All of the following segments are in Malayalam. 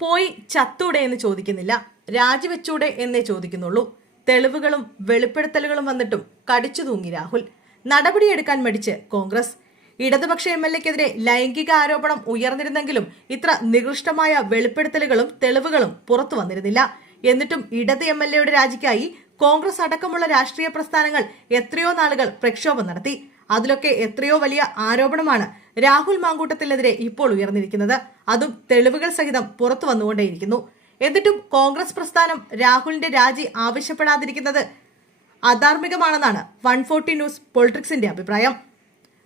പോയി ചത്തൂടെ എന്ന് ചോദിക്കുന്നില്ല. രാജിവെച്ചൂടെ എന്നേ ചോദിക്കുന്നുള്ളൂ. തെളിവുകളും വെളിപ്പെടുത്തലുകളും വന്നിട്ടും കടിച്ചു തൂങ്ങി രാഹുൽ. നടപടിയെടുക്കാൻ മടിച്ച് കോൺഗ്രസ്. ഇടതുപക്ഷ എം എൽ എക്കെതിരെ ലൈംഗിക ആരോപണം ഉയർന്നിരുന്നെങ്കിലും ഇത്ര നികൃഷ്ടമായ വെളിപ്പെടുത്തലുകളും തെളിവുകളും പുറത്തു വന്നിരുന്നില്ല. എന്നിട്ടും ഇടത് എം എൽ എയുടെ രാജിക്കായി കോൺഗ്രസ് അടക്കമുള്ള രാഷ്ട്രീയ പ്രസ്ഥാനങ്ങൾ എത്രയോ നാളുകൾ പ്രക്ഷോഭം നടത്തി. അതിലൊക്കെ എത്രയോ വലിയ ആരോപണമാണ് രാഹുൽ മാങ്കൂട്ടത്തിനെതിരെ ഇപ്പോൾ ഉയർന്നിരിക്കുന്നത്. അതും തെളിവുകൾ സഹിതം പുറത്തു വന്നുകൊണ്ടേയിരിക്കുന്നു. എന്നിട്ടും കോൺഗ്രസ് പ്രസ്ഥാനം രാഹുലിന്റെ രാജി ആവശ്യപ്പെടാതിരിക്കുന്നത് അധാർമികമാണെന്നാണ് വൺ ഫോർട്ടി ന്യൂസ് പൊളിറ്റിക്സിന്റെ അഭിപ്രായം.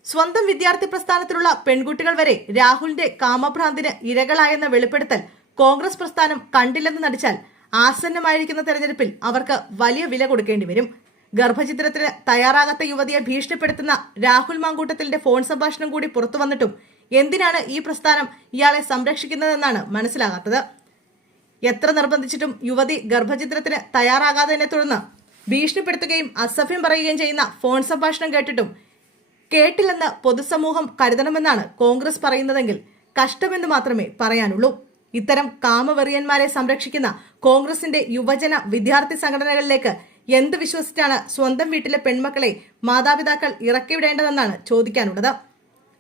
സ്വന്തം വിദ്യാർത്ഥി പ്രസ്ഥാനത്തിലുള്ള പെൺകുട്ടികൾ വരെ രാഹുലിന്റെ കാമഭ്രാന്തിന് ഇരകളായെന്ന വെളിപ്പെടുത്തൽ കോൺഗ്രസ് പ്രസ്ഥാനം കണ്ടില്ലെന്ന് നടിച്ചാൽ ആസന്നമായിരിക്കുന്ന തെരഞ്ഞെടുപ്പിൽ അവർക്ക് വലിയ വില കൊടുക്കേണ്ടി വരും. ഗർഭചിത്രത്തിന് തയ്യാറാകാത്ത യുവതിയെ ഭീഷണിപ്പെടുത്തുന്ന രാഹുൽ മാങ്കൂട്ടത്തിന്റെ ഫോൺ സംഭാഷണം കൂടി പുറത്തു വന്നിട്ടും എന്തിനാണ് ഈ പ്രസ്ഥാനം ഇയാളെ സംരക്ഷിക്കുന്നതെന്നാണ് മനസ്സിലാകാത്തത്. എത്ര നിർബന്ധിച്ചിട്ടും യുവതി ഗർഭചിത്രത്തിന് തയ്യാറാകാത്തതിനെ തുടർന്ന് ഭീഷണിപ്പെടുത്തുകയും അസഭ്യം പറയുകയും ചെയ്യുന്ന ഫോൺ സംഭാഷണം കേട്ടിട്ടും കേട്ടില്ലെന്ന് പൊതുസമൂഹം കരുതണമെന്നാണ് കോൺഗ്രസ് പറയുന്നതെങ്കിൽ കഷ്ടമെന്ന് മാത്രമേ പറയാനുള്ളൂ. ഇത്തരം കാമവെറിയന്മാരെ സംരക്ഷിക്കുന്ന കോൺഗ്രസിന്റെ യുവജന വിദ്യാർത്ഥി സംഘടനകളിലേക്ക് എന്ത് വിശ്വസിച്ചാണ് സ്വന്തം വീട്ടിലെ പെൺമക്കളെ മാതാപിതാക്കൾ ഇറക്കിവിടേണ്ടതെന്നാണ് ചോദിക്കാനുള്ളത്.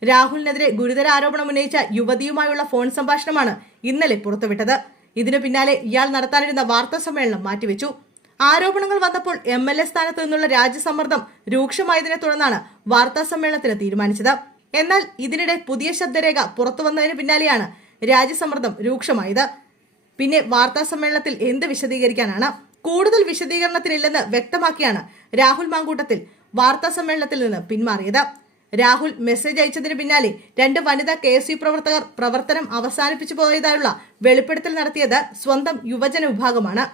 രാഹുലിനെതിരെ ഗുരുതര ആരോപണം ഉന്നയിച്ച യുവതിയുമായുള്ള ഫോൺ സംഭാഷണമാണ് ഇന്നലെ പുറത്തുവിട്ടത്. ഇതിനു പിന്നാലെ ഇയാൾ നടത്താനിരുന്ന വാർത്താ സമ്മേളനം മാറ്റിവെച്ചു. ആരോപണങ്ങൾ വന്നപ്പോൾ എം എൽ എ സ്ഥാനത്ത് നിന്നുള്ള രാജ്യസമ്മർദ്ദം രൂക്ഷമായതിനെ തുടർന്നാണ് വാർത്താ സമ്മേളനത്തിന് തീരുമാനിച്ചത്. എന്നാൽ ഇതിനിടെ പുതിയ ശബ്ദരേഖ പുറത്തു വന്നതിന് പിന്നാലെയാണ് രാജ്യസമ്മർദ്ദം രൂക്ഷമായത്. പിന്നെ വാർത്താ സമ്മേളനത്തിൽ എന്ത് വിശദീകരിക്കാനാണ്? കൂടുതൽ വിശദീകരണത്തിനില്ലെന്ന് വ്യക്തമാക്കിയാണ് രാഹുൽ മാങ്കൂട്ടത്തിൽ വാർത്താ സമ്മേളനത്തിൽ നിന്ന് പിന്മാറിയത്. രാഹുൽ മെസ്സേജ് അയച്ചതിന് പിന്നാലെ രണ്ട് വനിതാ കെ എസ് യു പ്രവർത്തകർ പ്രവർത്തനം അവസാനിപ്പിച്ചു പോയതായുള്ള വെളിപ്പെടുത്തൽ നടത്തിയത് സ്വന്തം യുവജന വിഭാഗമാണ്.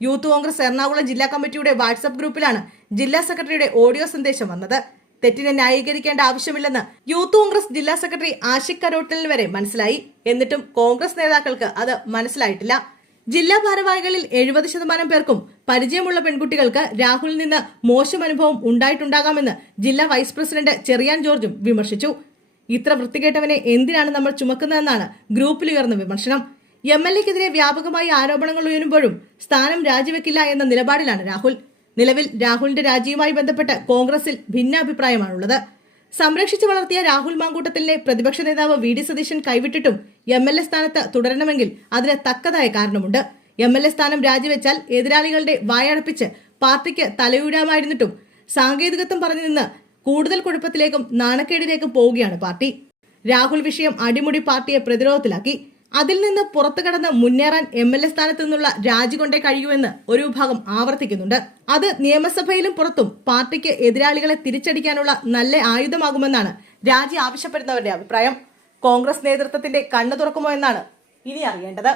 യൂത്ത് കോൺഗ്രസ് എറണാകുളം ജില്ലാ കമ്മിറ്റിയുടെ വാട്സപ്പ് ഗ്രൂപ്പിലാണ് ജില്ലാ സെക്രട്ടറിയുടെ ഓഡിയോ സന്ദേശം വന്നത്. തെറ്റിനെ ന്യായീകരിക്കേണ്ട ആവശ്യമില്ലെന്ന് യൂത്ത് കോൺഗ്രസ് ജില്ലാ സെക്രട്ടറി ആഷിഖ് കരോട്ടലിന് വരെ മനസ്സിലായി. എന്നിട്ടും കോൺഗ്രസ് നേതാക്കൾക്ക് അത് മനസ്സിലായിട്ടില്ല. ജില്ലാ ഭാരവാഹികളിൽ എഴുപത് ശതമാനം പേർക്കും പരിചയമുള്ള പെൺകുട്ടികൾക്ക് രാഹുലിൽ നിന്ന് മോശം അനുഭവം ഉണ്ടായിട്ടുണ്ടാകാമെന്ന് ജില്ലാ വൈസ് പ്രസിഡന്റ് ചെറിയാൻ ജോർജും വിമർശിച്ചു. ഇത്ര വൃത്തികെട്ടവനെ എന്തിനാണ് നമ്മൾ ചുമക്കുന്നതെന്നാണ് ഗ്രൂപ്പിൽ ഉയർന്ന വിമർശനം. എം എൽ എക്കെതിരെ വ്യാപകമായി ആരോപണങ്ങൾ ഉയരുമ്പോഴും സ്ഥാനം രാജിവെക്കില്ല എന്ന നിലപാടിലാണ് രാഹുൽ. നിലവിൽ രാഹുലിന്റെ രാജിയുമായി ബന്ധപ്പെട്ട് കോൺഗ്രസിൽ ഭിന്നാഭിപ്രായമാണുള്ളത്. സംരക്ഷിച്ചു വളർത്തിയ രാഹുൽ മാങ്കൂട്ടത്തിലെ പ്രതിപക്ഷ നേതാവ് വി ഡി സതീശൻ കൈവിട്ടിട്ടും എം എൽ എ സ്ഥാനത്ത് തുടരണമെങ്കിൽ അതിന് തക്കതായ കാരണമുണ്ട്. എം എൽ എ സ്ഥാനം രാജിവെച്ചാൽ എതിരാളികളുടെ വായടപ്പിച്ച് പാർട്ടിക്ക് തലയൂരാമായിരുന്നിട്ടും സാങ്കേതികത്വം പറഞ്ഞു നിന്ന് കൂടുതൽ കുഴപ്പത്തിലേക്കും നാണക്കേടിലേക്കും പോവുകയാണ് പാർട്ടി. രാഹുൽ വിഷയം അടിമുടി പാർട്ടിയെ പ്രതിരോധത്തിലാക്കി. അതിൽ നിന്ന് പുറത്തു കടന്ന് മുന്നേറാൻ എം എൽ എ സ്ഥാനത്ത് നിന്നുള്ള രാജികൊണ്ടേ കഴിയുമെന്ന് ഒരു വിഭാഗം ആവർത്തിക്കുന്നുണ്ട്. അത് നിയമസഭയിലും പുറത്തും പാർട്ടിക്ക് എതിരാളികളെ തിരിച്ചടിക്കാനുള്ള നല്ല ആയുധമാകുമെന്നാണ് രാജി ആവശ്യപ്പെടുന്നവരുടെ അഭിപ്രായം. കോൺഗ്രസ് നേതൃത്വത്തിന്റെ കണ്ണു തുറക്കുമോ എന്നാണ് ഇനി അറിയേണ്ടത്.